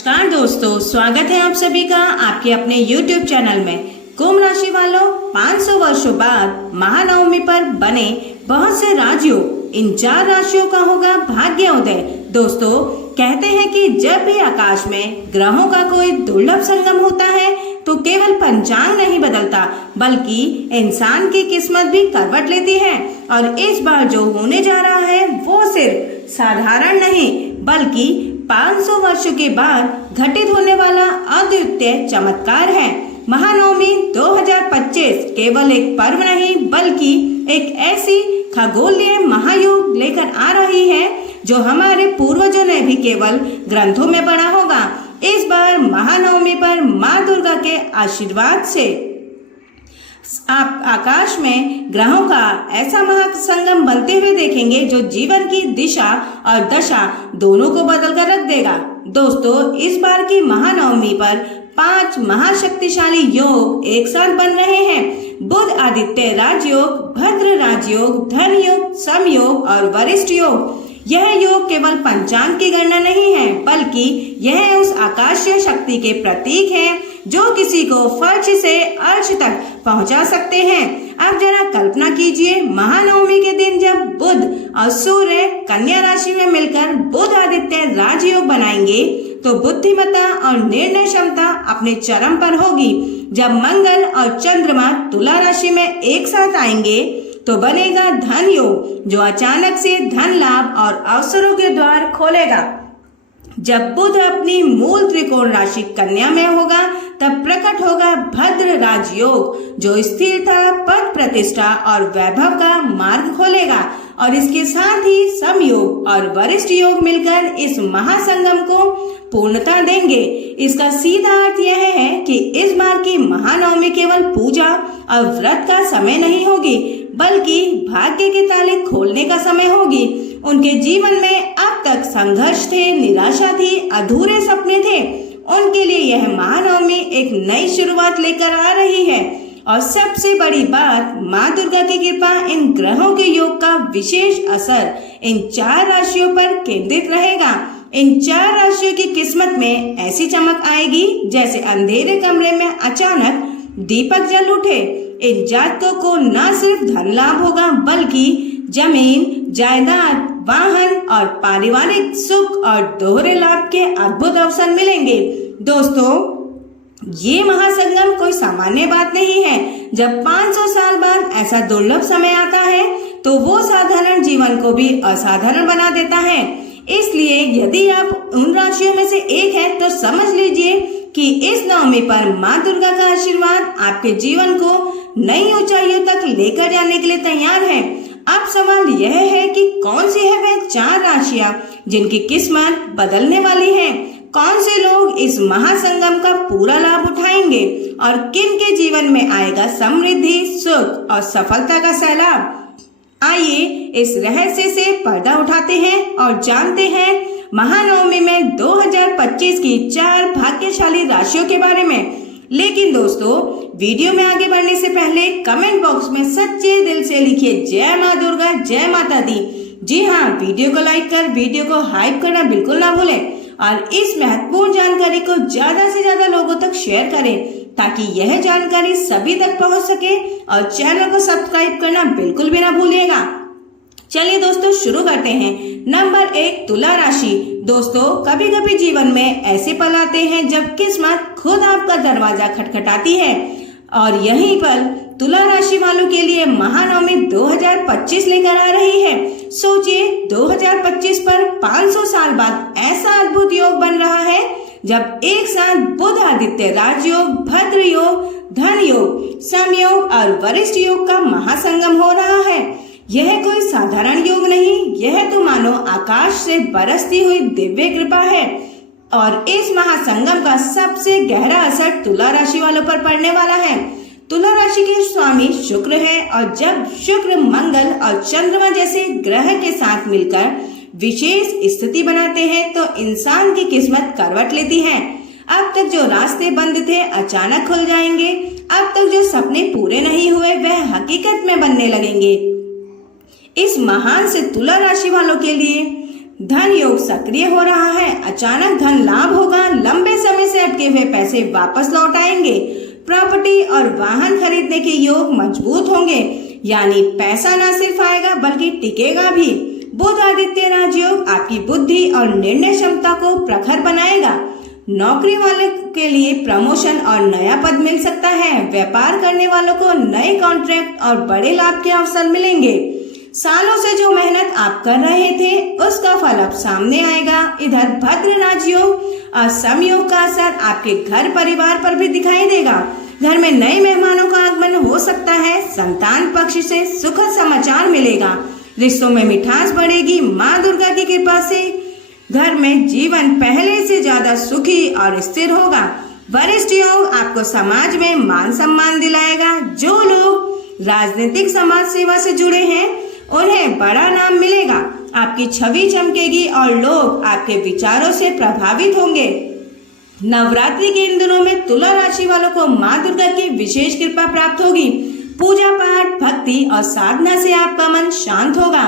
नमस्कार दोस्तों, स्वागत है आप सभी का आपके अपने YouTube चैनल में। कुंभ राशि वालों, 500 वर्षों बाद महानवमी पर बने बहुत से राजयोग, इन 4 राशियों का होगा भाग्योदय। दोस्तों, कहते हैं कि जब भी आकाश में ग्रहों का कोई दुर्लभ संगम होता है तो केवल पंचांग नहीं बदलता बल्कि इंसान की किस्मत भी करवट लेती है। और इस बार जो होने जा रहा है वो सिर्फ साधारण नहीं बल्कि 500 वर्षों के बाद घटित होने वाला अद्वितीय चमत्कार है। महानवमी 2025 केवल एक पर्व नहीं बल्कि एक ऐसी खगोलीय महायोग लेकर आ रही है जो हमारे पूर्वजों ने भी केवल ग्रंथों में पढ़ा होगा। इस बार महानवमी पर माँ दुर्गा के आशीर्वाद से आप आकाश में ग्रहों का ऐसा महासंगम बनते हुए देखेंगे जो जीवन की दिशा और दशा दोनों को बदल कर रख देगा। दोस्तों, इस बार की महानवमी पर 5 महाशक्तिशाली योग एक साथ बन रहे हैं। बुध आदित्य राजयोग, भद्र राजयोग, धन योग, समयोग और वरिष्ठ योग। यह योग केवल पंचांग की गणना नहीं है बल्कि यह उस आकाशीय शक्ति के प्रतीक है जो किसी को फर्श से अर्श तक पहुंचा सकते हैं। अब जरा कल्पना कीजिए, महानवमी के दिन जब बुध और सूर्य कन्या राशि में मिलकर बुध आदित्य राजयोग बनाएंगे तो बुद्धिमत्ता और निर्णय क्षमता अपने चरम पर होगी। जब मंगल और चंद्रमा तुला राशि में एक साथ आएंगे तो बनेगा धन योग जो अचानक से धन लाभ और अवसरों के द्वार खोलेगा। जब बुध अपनी मूल त्रिकोण राशि कन्या में होगा तब प्रकट होगा भद्र राजयोग जो स्थिरता, पद प्रतिष्ठा और वैभव का मार्ग खोलेगा। और इसके साथ ही समयोग और वरिष्ठ योग मिलकर इस महासंगम को पूर्णता देंगे। इसका सीधा अर्थ यह है कि इस बार की महानवमी केवल पूजा और व्रत का समय नहीं होगी बल्कि भाग्य के ताले खोलने का समय होगी। उनके जीवन में अब तक संघर्ष थे, निराशा थी, अधूरे सपने थे, उनके लिए यह महानवमी एक नई शुरुआत लेकर आ रही है। और सबसे बड़ी बात, माँ दुर्गा की कृपा, इन ग्रहों के योग का विशेष असर इन 4 राशियों पर केंद्रित रहेगा। इन 4 राशियों की किस्मत में ऐसी चमक आएगी जैसे अंधेरे कमरे में अचानक दीपक जल उठे। इन जातकों को न सिर्फ धन लाभ होगा बल्कि जमीन, जायदाद, वाहन और पारिवारिक सुख और दोहरे लाभ के अद्भुत अवसर मिलेंगे। दोस्तों, ये महासंगम कोई सामान्य बात नहीं है। जब 500 साल बाद ऐसा दुर्लभ समय आता है तो वो साधारण जीवन को भी असाधारण बना देता है। इसलिए यदि आप उन राशियों में से एक है तो समझ लीजिए कि इस नवमी पर माँ दुर्गा का आशीर्वाद आपके जीवन को नई ऊंचाइयों तक लेकर जाने के लिए तैयार है। अब सवाल यह है कि कौन सी है वह 4 राशियां जिनकी किस्मत बदलने वाली है। कौन से लोग इस महासंगम का पूरा लाभ उठाएंगे और किन के जीवन में आएगा समृद्धि, सुख और सफलता का सैलाब। आइए इस रहस्य से पर्दा उठाते हैं और जानते हैं महानवमी में 2025 की 4 भाग्यशाली राशियों के बारे में। लेकिन दोस्तों, वीडियो में आगे बढ़ने से पहले कमेंट बॉक्स में सच्चे दिल से लिखिए जय माँ दुर्गा, जय माता दी। जी हाँ, वीडियो को लाइक कर वीडियो को हाइप करना बिल्कुल ना भूलें और इस महत्वपूर्ण जानकारी को ज्यादा से ज्यादा लोगों तक शेयर करें ताकि यह जानकारी सभी तक पहुंच सके। और चैनल को सब्सक्राइब करना बिल्कुल भी ना भूलिएगा। चलिए दोस्तों, शुरू करते हैं। नंबर 1, तुला राशि। दोस्तों, कभी कभी जीवन में ऐसे पल आते हैं जब किस्मत खुद आपका दरवाजा खटखटाती है और यहीं पर तुला राशि वालों के लिए महानवमी 2025 लेकर आ रही है। सोचिए, 2025 पर 500 साल बाद ऐसा अद्भुत योग बन रहा है जब एक साथ बुध आदित्य राजयोग, भद्र योग, धन योग, समयोग और वरिष्ठ योग का महासंगम हो रहा है। यह कोई साधारण योग नहीं, यह तो मानो आकाश से बरसती हुई दिव्य कृपा है। और इस महासंगम का सबसे गहरा असर तुला राशि वालों पर पड़ने वाला है। तुला राशि के स्वामी शुक्र है और जब शुक्र, मंगल और चंद्रमा जैसे ग्रह के साथ मिलकर विशेष स्थिति बनाते हैं तो इंसान की किस्मत करवट लेती है। अब तक जो रास्ते बंद थे अचानक खुल जाएंगे। अब तक जो सपने पूरे नहीं हुए वह हकीकत में बनने लगेंगे। इस महान से तुला राशि वालों के लिए धन योग सक्रिय हो रहा है। अचानक धन लाभ होगा, पैसे वापस लौट आएंगे। प्रॉपर्टी और वाहन खरीदने के योग मजबूत होंगे, यानी पैसा न सिर्फ आएगा बल्कि टिकेगा भी। बुध आदित्य राजयोग आपकी बुद्धि और निर्णय क्षमता को प्रखर बनाएगा। नौकरी वाले के लिए प्रमोशन और नया पद मिल सकता है। व्यापार करने वालों को नए कॉन्ट्रैक्ट और बड़े लाभ के अवसर मिलेंगे। सालों से जो मेहनत आप कर रहे थे उसका फल अब सामने आएगा। इधर भद्र राजयोग और समयोग का असर आपके घर परिवार पर भी दिखाई देगा। घर में नए मेहमानों का आगमन हो सकता है। संतान पक्ष से सुखद समाचार मिलेगा। रिश्तों में मिठास बढ़ेगी। माँ दुर्गा की कृपा से घर में जीवन पहले से ज्यादा सुखी और स्थिर होगा। वरिष्ठ योग आपको समाज में मान सम्मान दिलाएगा। जो लोग राजनीतिक समाज सेवा से जुड़े हैं उन्हें बड़ा नाम मिलेगा। आपकी छवि चमकेगी और लोग आपके विचारों से प्रभावित होंगे। नवरात्रि के इन दिनों में तुला राशि वालों को माँ दुर्गा की विशेष कृपा प्राप्त होगी। पूजा पाठ, भक्ति और साधना से आपका मन शांत होगा।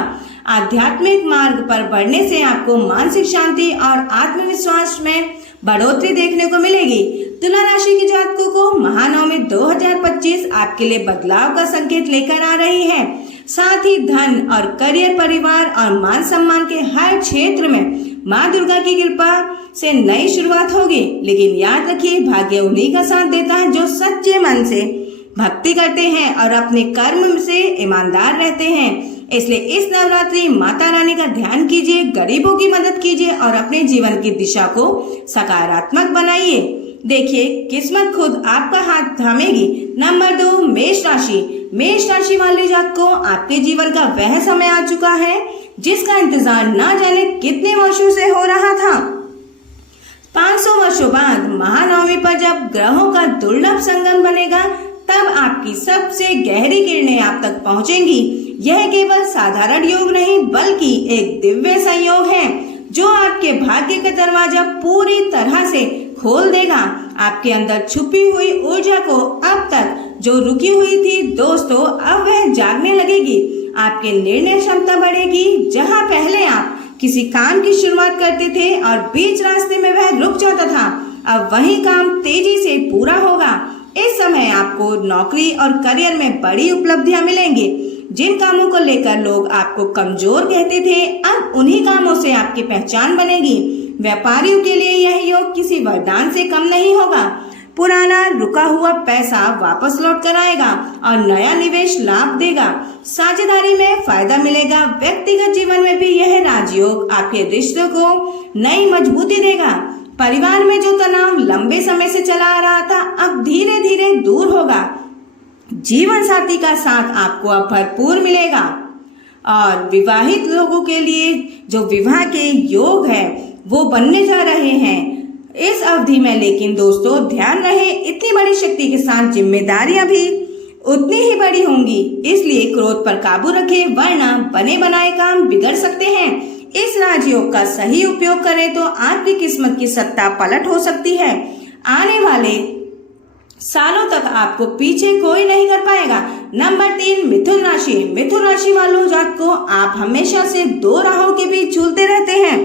आध्यात्मिक मार्ग पर बढ़ने से आपको मानसिक शांति और आत्मविश्वास में बढ़ोतरी देखने को मिलेगी। तुला राशि के जातकों को महानवमी 2025 आपके लिए बदलाव का संकेत लेकर आ रही है। साथ ही धन और करियर, परिवार और मान सम्मान के हर क्षेत्र में माँ दुर्गा की कृपा से नई शुरुआत होगी। लेकिन याद रखिए, भाग्य उन्हीं का साथ देता है जो सच्चे मन से भक्ति करते हैं और अपने कर्म से ईमानदार रहते हैं। इसलिए इस नवरात्रि माता रानी का ध्यान कीजिए, गरीबों की मदद कीजिए और अपने जीवन की दिशा को सकारात्मक बनाइए। देखिए, किस्मत खुद आपका हाथ थामेगी। नंबर 2, मेष राशि। मेष राशि वाले जातकों, आपके जीवन का वह समय आ चुका है जिसका इंतजार न जाने कितने वर्षों से हो रहा था। 500 वर्षों बाद महानवमी पर जब ग्रहों का दुर्लभ संगम बनेगा तब आपकी सबसे गहरी किरणें आप तक पहुंचेंगी। यह केवल साधारण योग नहीं बल्कि एक दिव्य संयोग है जो आपके भाग्य का दरवाजा पूरी तरह से खोल देगा। आपके अंदर छुपी हुई ऊर्जा को अब तक जो रुकी हुई थी दोस्तों, अब वह जागने लगेगी। आपके निर्णय क्षमता बढ़ेगी। जहां पहले आप किसी काम की शुरुआत करते थे और बीच रास्ते में वह रुक जाता था, अब वही काम तेजी से पूरा होगा। इस समय आपको नौकरी और करियर में बड़ी उपलब्धियां मिलेंगी। जिन कामों को लेकर लोग आपको कमजोर कहते थे, अब उन्हीं कामों से आपकी पहचान बनेगी। व्यापारियों के लिए यह योग किसी वरदान से कम नहीं होगा। पुराना रुका हुआ पैसा वापस लौट कर आएगा और नया निवेश लाभ देगा। साझेदारी में फायदा मिलेगा। व्यक्तिगत जीवन में भी यह राजयोग आपके रिश्तों को नई मजबूती देगा। परिवार में जो तनाव लंबे समय से चला आ रहा था अब धीरे धीरे दूर होगा। जीवन साथी का साथ आपको अब भरपूर मिलेगा। और विवाहित लोगों के लिए जो विवाह के योग है वो बनने जा रहे हैं इस अवधि में। लेकिन दोस्तों ध्यान रहे, इतनी बड़ी शक्ति के साथ जिम्मेदारियां भी उतनी ही बड़ी होंगी। इसलिए क्रोध पर काबू रखें, वरना बने बनाए काम बिगड़ सकते हैं। इस राजयोग का सही उपयोग करें तो आपकी किस्मत की सत्ता पलट हो सकती है। आने वाले सालों तक आपको पीछे कोई नहीं कर पाएगा। नंबर 3, मिथुन राशि। मिथुन राशि वालों जातकों, आप हमेशा से दो राहों के बीच झूलते रहते हैं।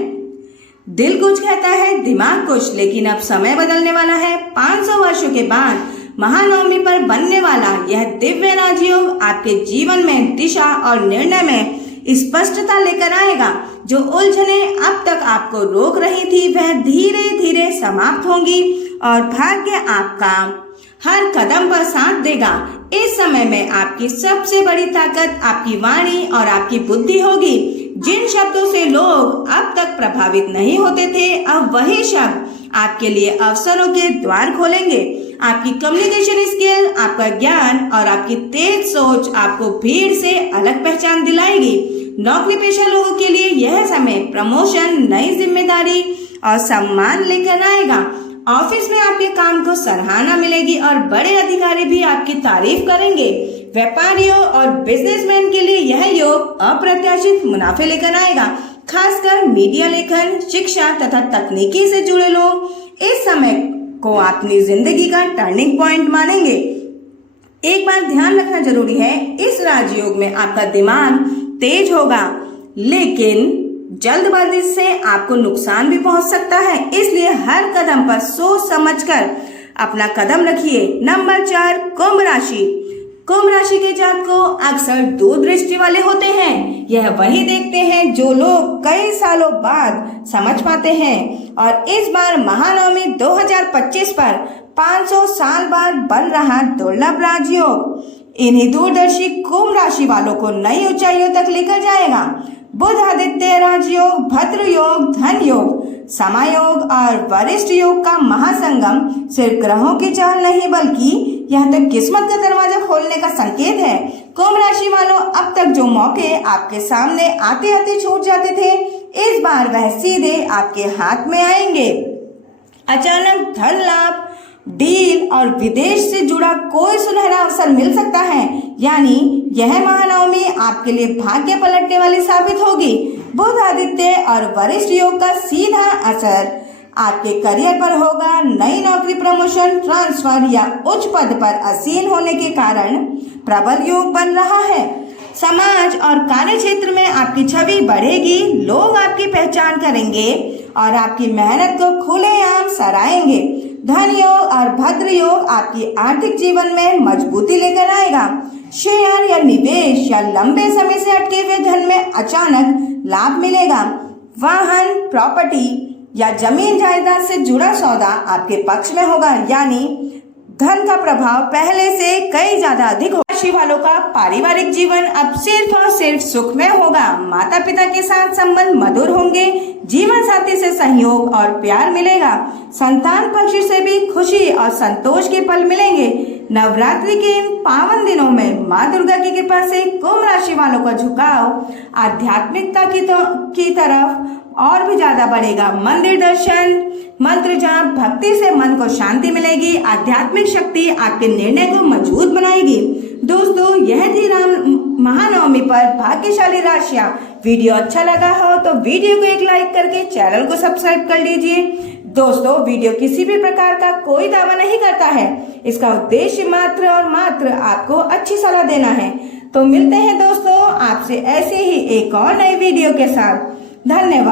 दिल कुछ कहता है, दिमाग कुछ, लेकिन अब समय बदलने वाला है। 500 वर्षों के बाद महानवमी पर बनने वाला यह दिव्य राजयोग आपके जीवन में दिशा और निर्णय में स्पष्टता लेकर आएगा। जो उलझने अब तक आपको रोक रही थी वह धीरे धीरे समाप्त होंगी और भाग्य आपका हर कदम पर साथ देगा। इस समय में आपकी सबसे बड़ी ताकत आपकी वाणी और आपकी बुद्धि होगी। जिन शब्दों से लोग अब तक प्रभावित नहीं होते थे, अब वही शब्द आपके लिए अवसरों के द्वार खोलेंगे। आपकी कम्युनिकेशन स्किल, आपका ज्ञान और आपकी तेज सोच आपको भीड़ से अलग पहचान दिलाएगी। नौकरी पेशा लोगों के लिए यह समय प्रमोशन, नई जिम्मेदारी और सम्मान लेकर आएगा। ऑफिस में आपके काम को सराहना मिलेगी और बड़े अधिकारी भी आपकी तारीफ करेंगे। व्यापारियों और बिजनेसमैन के लिए यह योग अप्रत्याशित मुनाफे लेकर आएगा। खासकर मीडिया लेखन, शिक्षा तथा तकनीकी से जुड़े लोग इस समय को अपनी जिंदगी का टर्निंग पॉइंट मानेंगे। एक बात ध्यान रखना जरूरी है, इस राजयोग में आपका दिमाग तेज होगा, लेकिन जल्दबाजी से आपको नुकसान भी पहुंच सकता है। इसलिए हर कदम पर सोच समझकर अपना कदम रखिए। नंबर 4, कुंभ राशि। कुंभ राशि के जातक अक्सर दूरदृष्टि वाले होते हैं। यह वही देखते हैं जो लोग कई सालों बाद समझ पाते हैं। और इस बार महानवमी 2025 पर 500 साल बाद बन रहा दुर्लभ राजयोग इन्हीं दूरदर्शी कुंभ राशि वालों को नई ऊंचाइयों तक लेकर जाएगा। बुध आदित्य राजयोग, भद्र योग, धन योग, समायोग और वरिष्ठ योग का महासंगम सिर्फ ग्रहों की चाल नहीं बल्कि यह तो किस्मत का दरवाजा खोलने का संकेत है। कुंभ राशि वालों, अब तक जो मौके आपके सामने आते आते छूट जाते थे, इस बार वह सीधे आपके हाथ में आएंगे। अचानक धन लाभ, डील और विदेश से जुड़ा कोई सुनहरा अवसर मिल सकता है। यानी यह महानवमी आपके लिए भाग्य पलटने वाली साबित होगी। बुध आदित्य और वरिष्ठ योग का सीधा असर आपके करियर पर होगा। नई नौकरी, प्रमोशन, ट्रांसफर या उच्च पद पर आसीन होने के कारण प्रबल योग बन रहा है। समाज और कार्य क्षेत्र में आपकी छवि बढ़ेगी। लोग आपकी पहचान करेंगे और आपकी मेहनत को खुलेआम सराहेंगे। धन योग और भद्र योग आपकी आर्थिक जीवन में मजबूती लेकर आएगा। शेयर या निवेश या लंबे समय से अटके हुए धन में अचानक लाभ मिलेगा। वाहन, प्रॉपर्टी या जमीन जायदाद से जुड़ा सौदा आपके पक्ष में होगा। यानी धन का प्रभाव पहले से कई ज्यादा अधिक होगा। राशि वालों का पारिवारिक जीवन अब सिर्फ और सिर्फ सुखमय होगा। माता पिता के साथ संबंध मधुर होंगे। जीवन साथी से सहयोग और प्यार मिलेगा। संतान पक्ष से भी खुशी और संतोष के पल मिलेंगे। नवरात्रि के इन पावन दिनों में माँ दुर्गा की कृपा से कुंभ राशि वालों का झुकाव आध्यात्मिकता की तरफ और भी ज्यादा बढ़ेगा। मंदिर दर्शन, मंत्र जाप, भक्ति से मन को शांति मिलेगी। आध्यात्मिक शक्ति आपके निर्णय को मजबूत बनाएगी। दोस्तों, यह थी महानवमी पर भाग्यशाली राशियां। वीडियो अच्छा लगा हो तो वीडियो को एक लाइक करके चैनल को सब्सक्राइब कर लीजिए। दोस्तों, वीडियो किसी भी प्रकार का कोई दावा नहीं करता है। इसका उद्देश्य मात्र और मात्र आपको अच्छी सलाह देना है। तो मिलते हैं दोस्तों आपसे ऐसे ही एक और नई वीडियो के साथ। धन्यवाद।